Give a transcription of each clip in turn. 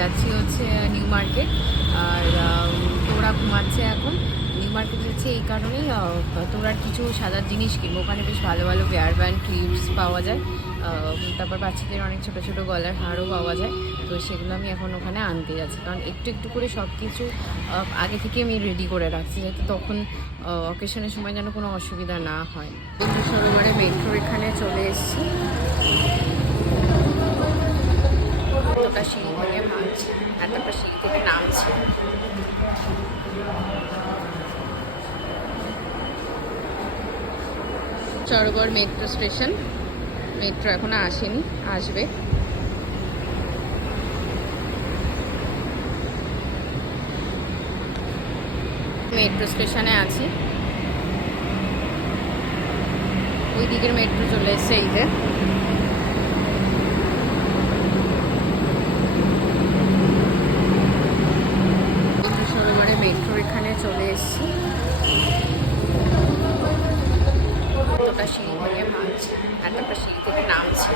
যাচ্ছি হচ্ছে new market. আর তোরা ঘুমাচ্ছে এখন। নিউ মার্কেট যাচ্ছে এই কারণেই, তোরার কিছু সাজার জিনিস কিনবো। ওখানে বেশ ভালো ভালো হেয়ার ব্যান্ড, ক্লিপস পাওয়া যায়। তারপর বাচ্চাদের অনেক ছোটো ছোটো গলার হারও পাওয়া যায়। তো সেগুলো আমি এখন ওখানে আনতে যাচ্ছি, কারণ একটু একটু করে সব কিছু আগে থেকে আমি রেডি করে রাখছি, যাতে তখন অকেশনের সময় যেন কোনো অসুবিধা না হয়। বন্ধু সরোবরে মেট্রো এখানে চলে এসেছি। এতটা সিঁড়ি থেকে ভাঙছে, এতটা সিঁড়ি থেকে নামছে। সরোবর মেট্রো স্টেশন। মেট্রো এখনো আসেনি, আসবে। মেট্রো স্টেশনে আছি, ওই দিকের মেট্রো চলে এসছে। এই যে সরোবরে মেট্রো এখানে চলে এসেছি। এতটা সিঁড়ি থেকে ভাঙছে, এতটা সিঁড়ি থেকে নামছে।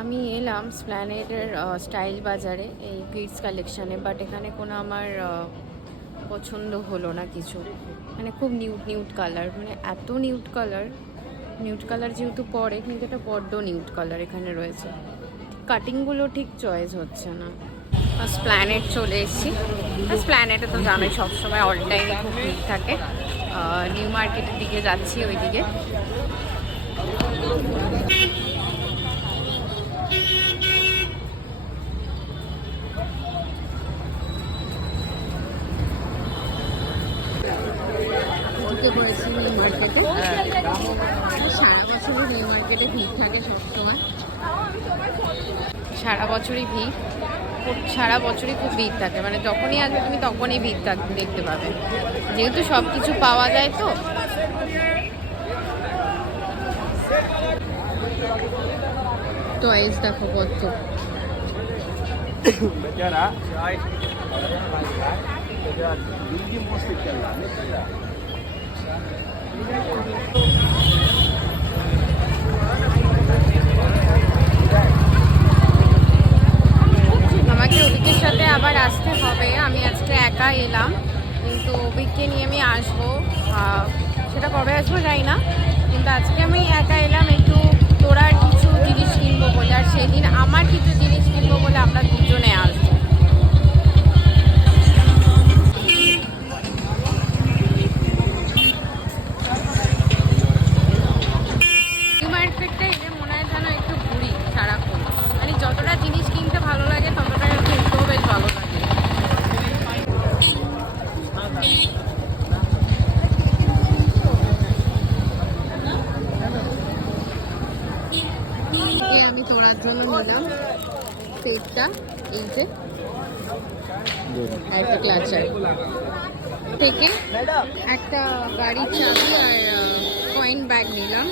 আমি এলাম স্প্ল্যানেডের স্টাইল বাজারে, এই কিডস কালেকশানে, বাট এখানে কোনো আমার পছন্দ হলো না কিছু। মানে খুব নিউট কালার, মানে এত নিউট কালার যেহেতু পরে, কিন্তু এটা বড্ড নিউট কালার এখানে রয়েছে। কাটিংগুলো ঠিক চয়েস হচ্ছে না। স্প্ল্যানেড চলে এসেছি। স্প্ল্যানেডে তো জানোই সবসময় অল টাইম খুব ভিড় থাকে। নিউ মার্কেটের দিকে যাচ্ছি, ওই দিকে। ঢুকে পড়েছি নিউ মার্কেটে। সারা বছরই নিউ মার্কেটে ভিড় থাকে সবসময়, সারা বছরই ভিড়, সারা বছরই খুব ভিড় থাকে। মানে যখনই আসবে তুমি তখনই ভিড় দেখতে পাবে, যেহেতু সব কিছু পাওয়া যায়। তো টয়েস দেখো কত। আমাকে অভিকের সাথে আবার আসতে হবে। আমি আজকে একা এলাম, কিন্তু অভিককে নিয়ে আমি আসবো। সেটা কবে আসবো জানি না, কিন্তু আজকে আমি একা এলাম একটু তোরার কিছু জিনিস কিনবো বলে, আর সেদিন আমার কিছু জিনিস কিনবো বলে আমরা দুজনে আসবো। নিউ মার্কেটটা এলে মনে হয় যেন একটু ঘুরি সারাক্ষণ। মানে যতটা জিনিস কিনতে ভালো লাগে ততটা কিনতেও বেশ ভালো লাগে। আমি তোরার জন্য নিলাম সেটটা, এই যে একটা ক্লাচার থেকে একটা গাড়ির চাবি আর কয়েন ব্যাগ নিলাম।